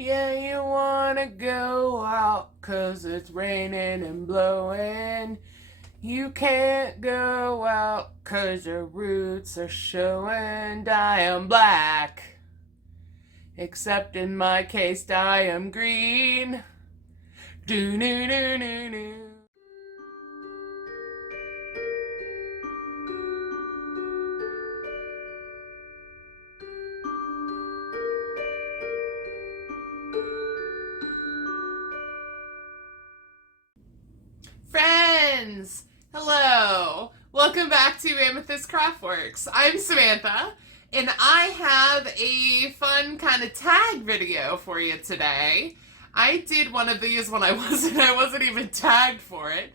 Yeah, you wanna go out 'cause it's raining and blowing. You can't go out 'cause your roots are showing. I am black, except in my case I am green. Do do do do do. Friends! Hello! Welcome back to Amethyst Craftworks. I'm Samantha, and I have a fun kind of tag video for you today. I did one of these when I wasn't even tagged for it.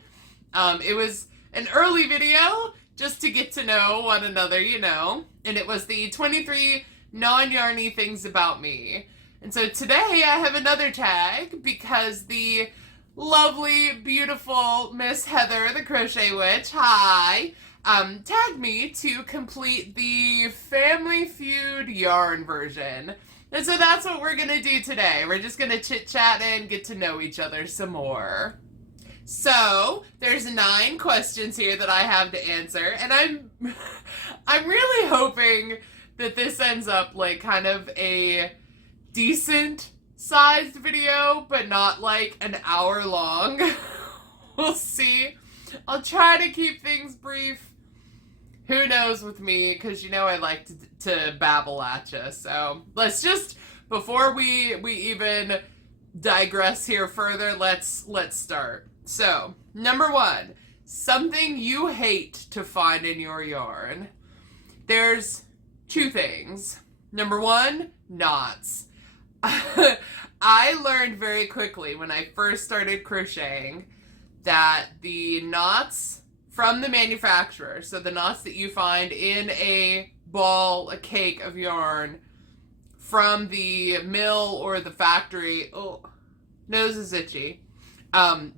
It was an early video just to get to know one another, and it was the 23 non-yarny things about me. And so today I have another tag because the lovely, beautiful Miss Heather, the Crochet Witch, hi, tagged me to complete the Family Feud yarn version. And so that's what we're gonna do today. We're just gonna chit-chat and get to know each other some more. So, there's 9 questions here that I have to answer, and I'm really hoping that this ends up like kind of a decent sized video, but not like an hour long. We'll see. I'll try to keep things brief. Who knows with me, because I like to babble at you. So let's just, before we even digress here further, let's start. So, number 1, something you hate to find in your yarn. There's 2 things. Number 1, knots. I learned very quickly when I first started crocheting that the knots from the manufacturer, so the knots that you find in a ball, a cake of yarn from the mill or the factory, oh, nose is itchy,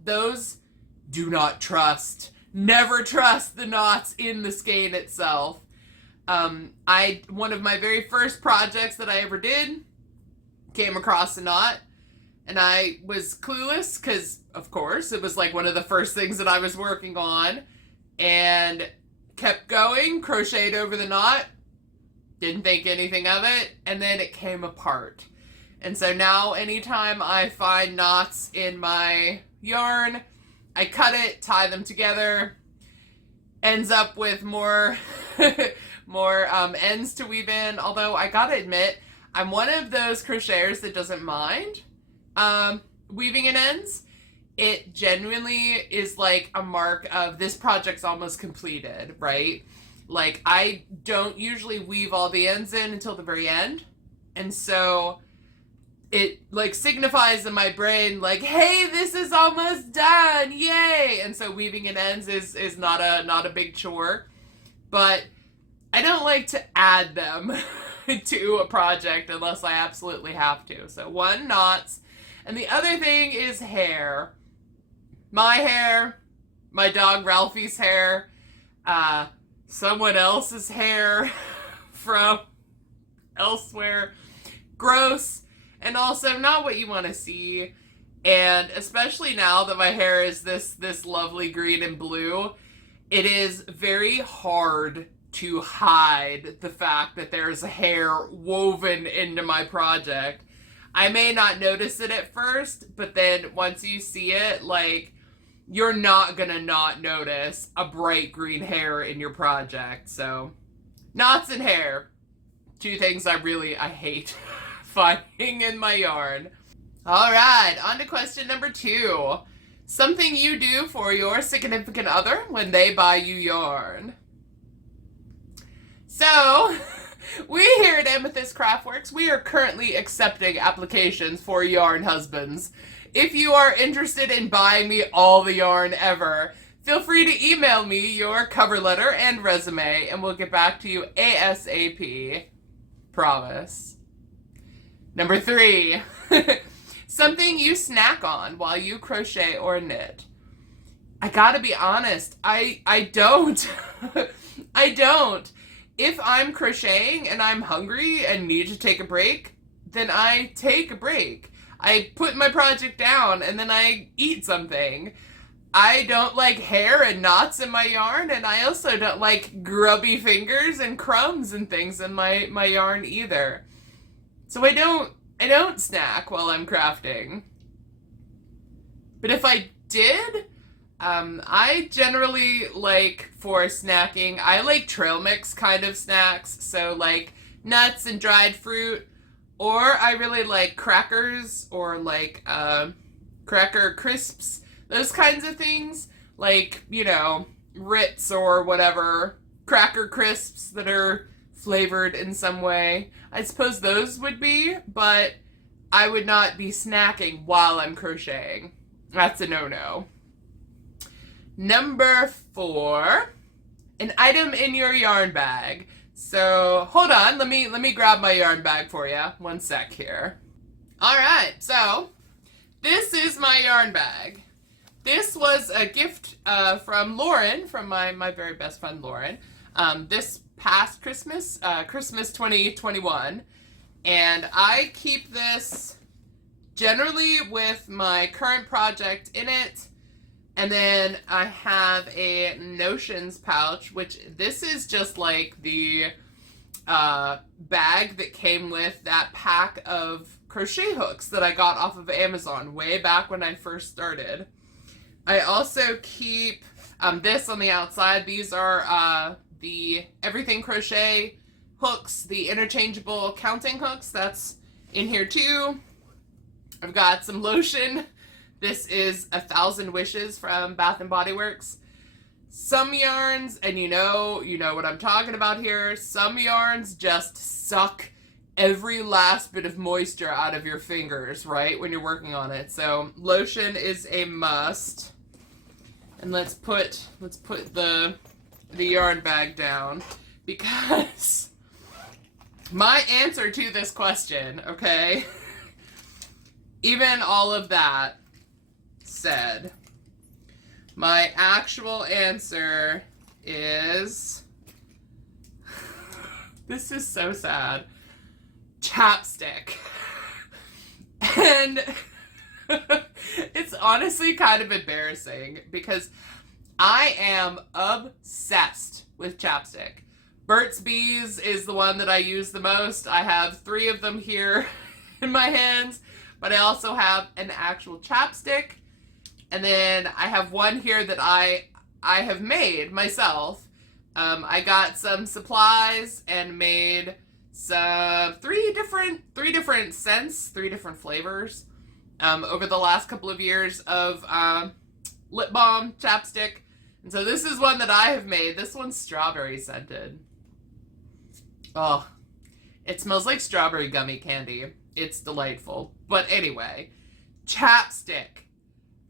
those do not trust. Never trust the knots in the skein itself. One of my very first projects that I ever did came across a knot, and I was clueless because, of course, it was like one of the first things that I was working on, and kept going, crocheted over the knot, didn't think anything of it, and then it came apart. And so now anytime I find knots in my yarn, I cut it, tie them together, ends up with more ends to weave in, although I gotta admit, I'm one of those crocheters that doesn't mind weaving in ends. It genuinely is like a mark of this project's almost completed, right? Like, I don't usually weave all the ends in until the very end. And so it like signifies in my brain like, hey, this is almost done, yay! And so weaving in ends is not a big chore. But I don't like to add them to a project unless I absolutely have to. So 1, knots. And the other thing is hair. My hair, my dog Ralphie's hair, someone else's hair from elsewhere. Gross. And also not what you want to see. And especially now that my hair is this lovely green and blue, it is very hard to hide the fact that there's hair woven into my project. I may not notice it at first, but then once you see it, like, you're not gonna not notice a bright green hair in your project. So, knots and hair, 2 things I hate finding in my yarn. Alright, on to question number 2. Something you do for your significant other when they buy you yarn. So, we here at Amethyst Craftworks, we are currently accepting applications for yarn husbands. If you are interested in buying me all the yarn ever, feel free to email me your cover letter and resume, and we'll get back to you ASAP. Promise. Number 3. Something you snack on while you crochet or knit. I gotta be honest, I don't. I don't. If I'm crocheting and I'm hungry and need to take a break, then I take a break. I put my project down and then I eat something. I don't like hair and knots in my yarn, and I also don't like grubby fingers and crumbs and things in my yarn either. So I don't snack while I'm crafting. But if I did, I generally like for snacking, I like trail mix kind of snacks, so like nuts and dried fruit, or I really like crackers or like cracker crisps. Those kinds of things, like, you know, Ritz or whatever, cracker crisps that are flavored in some way. I suppose those would be, but I would not be snacking while I'm crocheting. That's a no-no. Number 4, an item in your yarn bag. So, hold on, let me grab my yarn bag for you. One sec here. All right, so this is my yarn bag. This was a gift from Lauren, from my very best friend Lauren, this past Christmas, Christmas 2021. And I keep this generally with my current project in it. And then I have a Notions pouch, which this is just like the bag that came with that pack of crochet hooks that I got off of Amazon way back when I first started. I also keep this on the outside. These are the Everything Crochet hooks, the interchangeable counting hooks. That's in here too. I've got some lotion. This is 1,000 Wishes from Bath & Body Works. Some yarns, and you know what I'm talking about here, some yarns just suck every last bit of moisture out of your fingers, right, when you're working on it. So lotion is a must. And let's put the yarn bag down, because my answer to this question, okay, even all of that said, my actual answer is, this is so sad, chapstick. And it's honestly kind of embarrassing because I am obsessed with chapstick. Burt's Bees is the one that I use the most. I have 3 of them here in my hands, but I also have an actual chapstick. And then I have one here that I have made myself. I got some supplies and made some 3 different scents, 3 different flavors over the last couple of years of lip balm chapstick. And so this is one that I have made. This one's strawberry scented. Oh, it smells like strawberry gummy candy. It's delightful. But anyway, chapstick.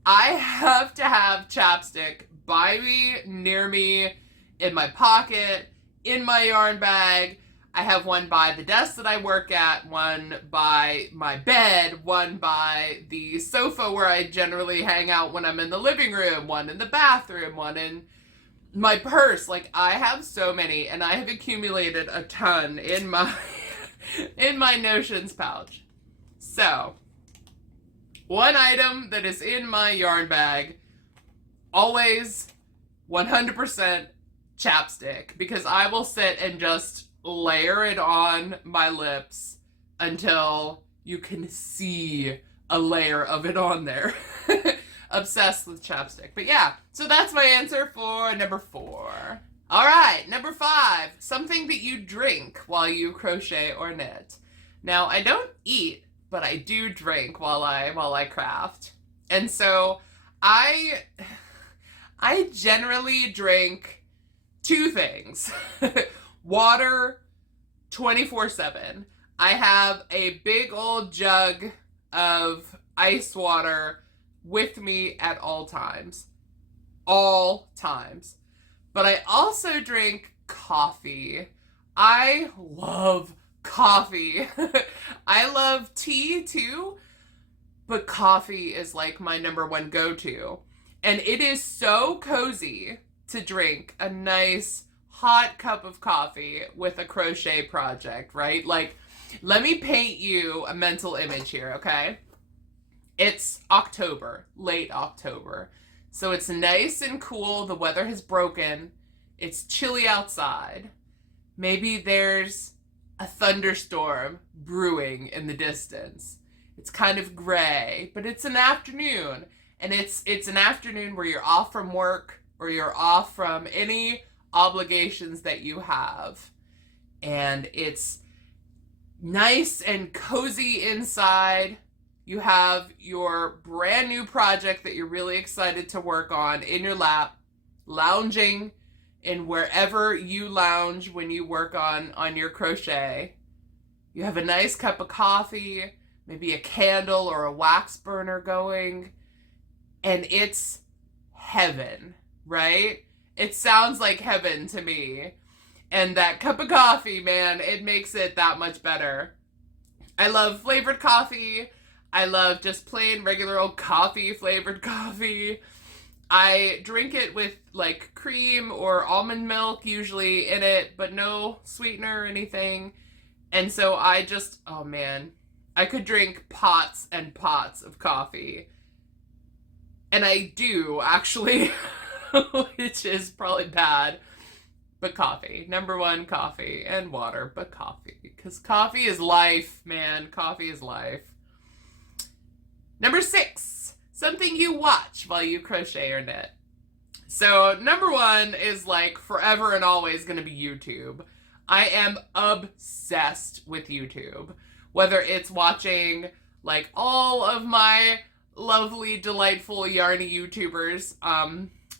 I have to have chapstick by me, near me, in my pocket, in my yarn bag. I have one by the desk that I work at, one by my bed, one by the sofa where I generally hang out when I'm in the living room, one in the bathroom, one in my purse. Like, I have so many, and I have accumulated a ton in my in my Notions pouch. So, one item that is in my yarn bag, always 100% chapstick, because I will sit and just layer it on my lips until you can see a layer of it on there. Obsessed with chapstick. But yeah, so that's my answer for number 4. All right, number 5, something that you drink while you crochet or knit. Now, I don't eat, but I do drink while I craft. And so I generally drink 2 things. Water 24/7. I have a big old jug of ice water with me at all times. All times. But I also drink coffee. I love coffee. I love tea too, but coffee is like my number 1 go-to. And it is so cozy to drink a nice hot cup of coffee with a crochet project, right? Like, let me paint you a mental image here, okay? It's October, late October. So it's nice and cool. The weather has broken. It's chilly outside. Maybe there's a thunderstorm brewing in the distance. It's kind of gray, but it's an afternoon. And it's an afternoon where you're off from work or you're off from any obligations that you have. And it's nice and cozy inside. You have your brand new project that you're really excited to work on in your lap, lounging in wherever you lounge when you work on your crochet. You have a nice cup of coffee, maybe a candle or a wax burner going, and it's heaven, right? It sounds like heaven to me. And that cup of coffee, man, it makes it that much better. I love flavored coffee. I love just plain regular old coffee, flavored coffee. I drink it with like cream or almond milk usually in it, but no sweetener or anything. And so I just, oh man, I could drink pots and pots of coffee. And I do actually, which is probably bad. But coffee. Number one, coffee and water, but coffee. Because coffee is life, man. Coffee is life. Number 6, something you watch while you crochet or knit. So number 1 is like forever and always going to be YouTube. I am obsessed with YouTube. Whether it's watching like all of my lovely, delightful, yarny YouTubers,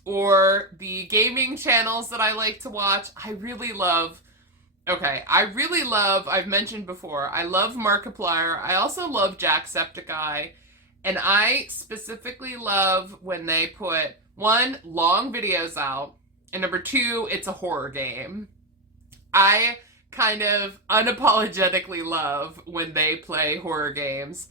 or the gaming channels that I like to watch. I've mentioned before, I love Markiplier. I also love Jacksepticeye. And I specifically love when they put, 1, long videos out, and number 2, it's a horror game. I kind of unapologetically love when they play horror games.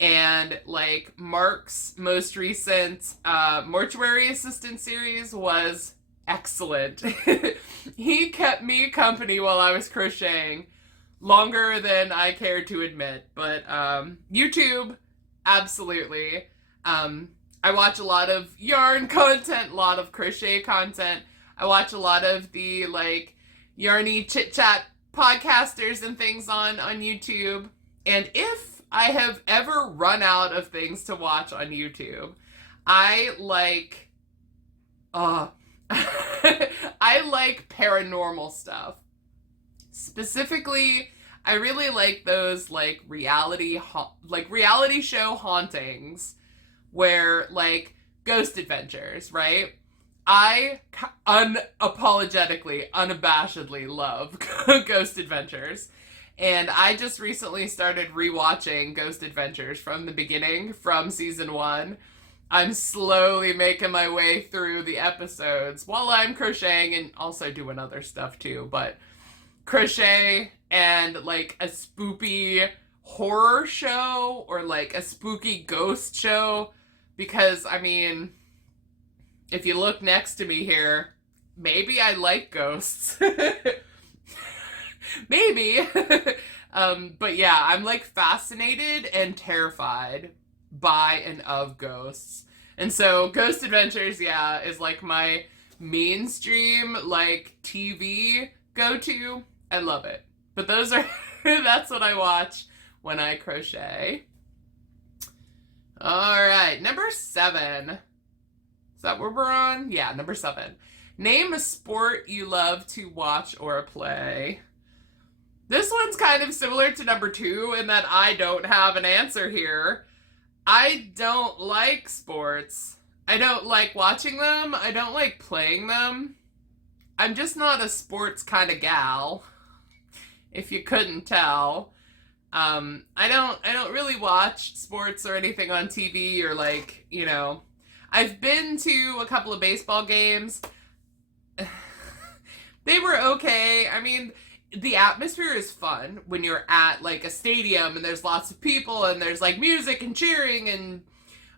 And like Mark's most recent Mortuary Assistant series was excellent. He kept me company while I was crocheting longer than I care to admit. But YouTube, absolutely. I watch a lot of yarn content, a lot of crochet content. I watch a lot of the like yarny chit chat podcasters and things on YouTube. And if I have ever run out of things to watch on YouTube, I like I like paranormal stuff. Specifically, I really like those like reality show hauntings where like ghost adventures, right? I unapologetically, unabashedly love ghost adventures. And I just recently started rewatching Ghost Adventures from the beginning, from season 1. I'm slowly making my way through the episodes while I'm crocheting and also doing other stuff too. But crochet and like a spoopy horror show or like a spooky ghost show. Because, I mean, if you look next to me here, maybe I like ghosts. Maybe. But yeah, I'm like fascinated and terrified by and of ghosts. And so Ghost Adventures, yeah, is like my mainstream like TV go-to. I love it. But those are, that's what I watch when I crochet. All right, number 7. Is that where we're on? Yeah, number 7. Name a sport you love to watch or play. This one's kind of similar to number 2 in that I don't have an answer here. I don't like sports. I don't like watching them. I don't like playing them. I'm just not a sports kind of gal, if you couldn't tell. I don't really watch sports or anything on TV or like, you know. I've been to a couple of baseball games. They were okay. I mean, the atmosphere is fun when you're at like a stadium and there's lots of people and there's like music and cheering and,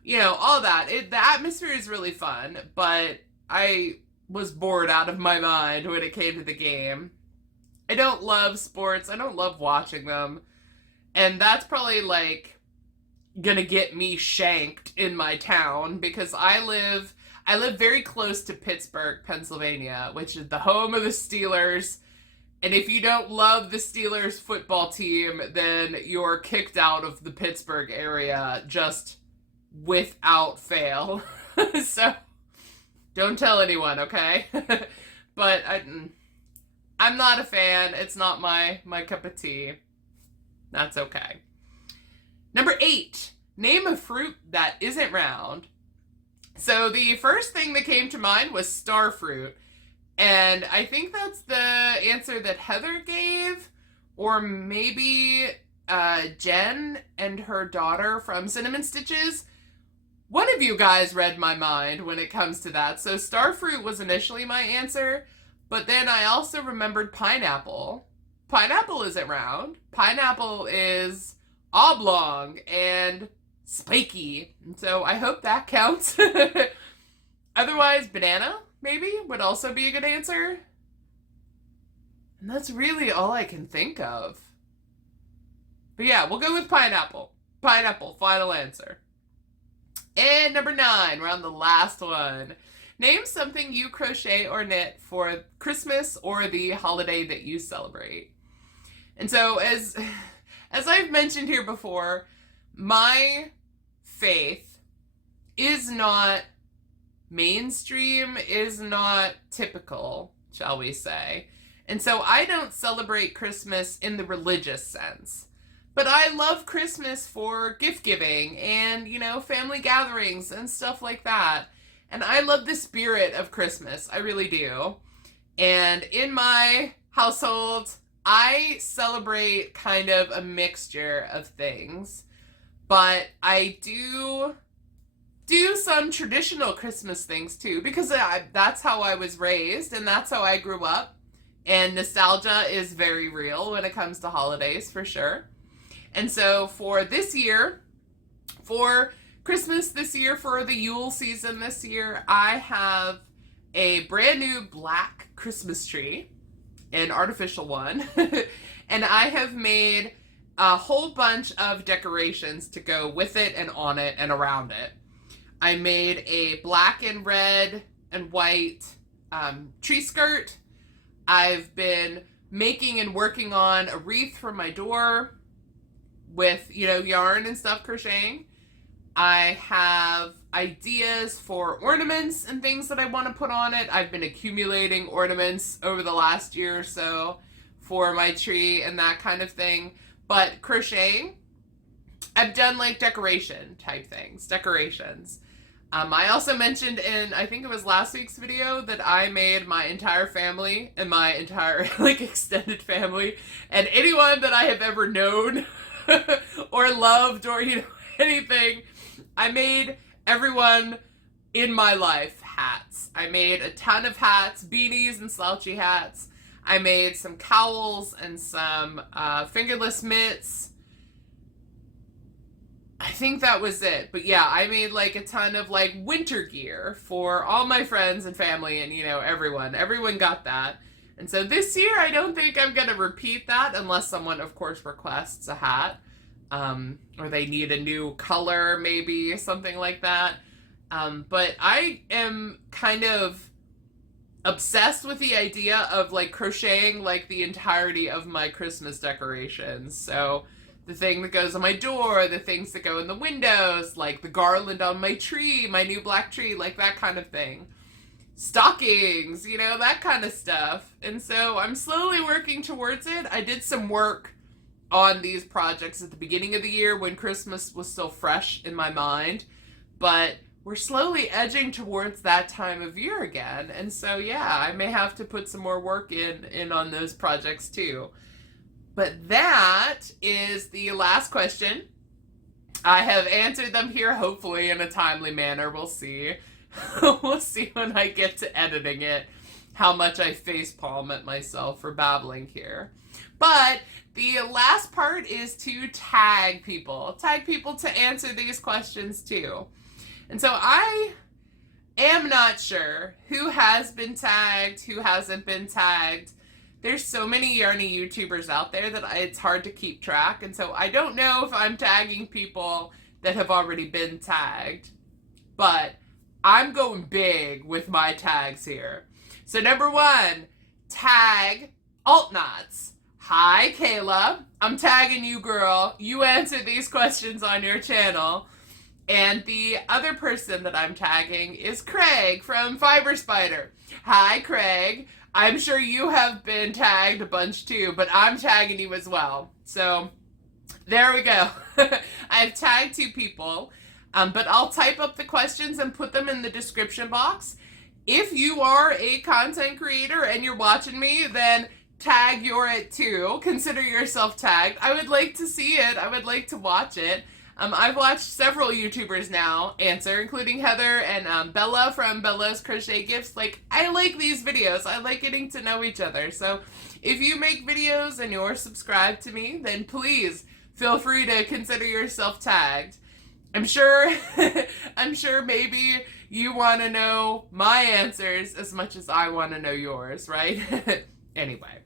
you know, all that. The atmosphere is really fun, but I was bored out of my mind when it came to the game. I don't love sports. I don't love watching them. And that's probably like gonna get me shanked in my town, because I live very close to Pittsburgh, Pennsylvania, which is the home of the Steelers. And if you don't love the Steelers football team, then you're kicked out of the Pittsburgh area just without fail. So don't tell anyone, okay? But I'm not a fan. It's not my cup of tea. That's okay. Number 8, name a fruit that isn't round. So the first thing that came to mind was star fruit. And I think that's the answer that Heather gave, or maybe Jen and her daughter from Cinnamon Stitches. One of you guys read my mind when it comes to that. So starfruit was initially my answer, but then I also remembered pineapple. Pineapple isn't round. Pineapple is oblong and spiky. So I hope that counts. Otherwise, banana, maybe, would also be a good answer. And that's really all I can think of. But yeah, we'll go with pineapple. Pineapple, final answer. And number 9, we're on the last one. Name something you crochet or knit for Christmas or the holiday that you celebrate. And so, as I've mentioned here before, my faith is not mainstream, is not typical, shall we say. And so I don't celebrate Christmas in the religious sense. But I love Christmas for gift giving and, family gatherings and stuff like that. And I love the spirit of Christmas. I really do. And in my household, I celebrate kind of a mixture of things. But I do some traditional Christmas things too, because that's how I was raised and that's how I grew up. And nostalgia is very real when it comes to holidays, for sure. And so for this year, for Christmas this year, for the Yule season this year, I have a brand new black Christmas tree, an artificial one. And I have made a whole bunch of decorations to go with it and on it and around it. I made a black and red and white tree skirt. I've been making and working on a wreath for my door with, yarn and stuff, crocheting. I have ideas for ornaments and things that I want to put on it. I've been accumulating ornaments over the last year or so for my tree and that kind of thing. But crocheting, I've done like decoration type things, decorations. I also mentioned in, I think it was last week's video, that I made my entire family and my entire extended family and anyone that I have ever known or loved or anything, I made everyone in my life hats. I made a ton of hats, beanies and slouchy hats. I made some cowls and some fingerless mitts. I think that was it. But yeah, I made a ton of winter gear for all my friends and family and everyone. Everyone got that. And so this year, I don't think I'm going to repeat that unless someone, of course, requests a hat. Or they need a new color, maybe, something like that. But I am kind of obsessed with the idea of, crocheting, the entirety of my Christmas decorations. So the thing that goes on my door, the things that go in the windows, the garland on my tree, my new black tree, that kind of thing. Stockings, that kind of stuff. And so I'm slowly working towards it. I did some work on these projects at the beginning of the year when Christmas was still fresh in my mind, but we're slowly edging towards that time of year again. And so, yeah, I may have to put some more work in on those projects too. But that is the last question. I have answered them here, hopefully in a timely manner. We'll see. We'll see when I get to editing it how much I facepalm at myself for babbling here. But the last part is to tag people. Tag people to answer these questions too. And so I am not sure who has been tagged, who hasn't been tagged. There's so many Yarny YouTubers out there that it's hard to keep track. And so I don't know if I'm tagging people that have already been tagged. But I'm going big with my tags here. So number 1, tag alt knots. Hi, Kayla. I'm tagging you, girl. You answer these questions on your channel. And the other person that I'm tagging is Craig from Fiber Spider. Hi, Craig. I'm sure you have been tagged a bunch too, but I'm tagging you as well. So there we go. I've tagged 2 people, but I'll type up the questions and put them in the description box. If you are a content creator and you're watching me, then tag your it too. Consider yourself tagged. I would like to see it. I would like to watch it. I've watched several YouTubers now answer, including Heather and Bella from Bella's Crochet Gifts. Like, I like these videos. I like getting to know each other. So if you make videos and you're subscribed to me, then please feel free to consider yourself tagged. I'm sure maybe you want to know my answers as much as I want to know yours, right? Anyway.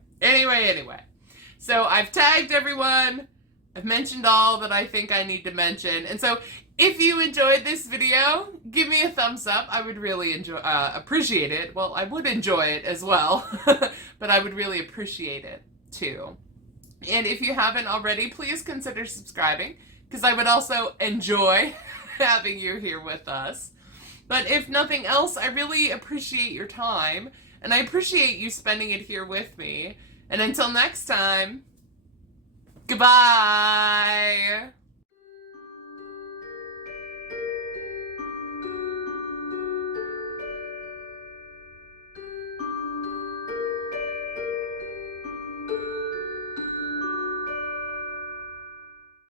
So I've tagged everyone. I've mentioned all that I think I need to mention. And so if you enjoyed this video, give me a thumbs up. I would really appreciate it. Well, I would enjoy it as well, but I would really appreciate it too. And if you haven't already, please consider subscribing, because I would also enjoy having you here with us. But if nothing else, I really appreciate your time, and I appreciate you spending it here with me. And until next time, goodbye!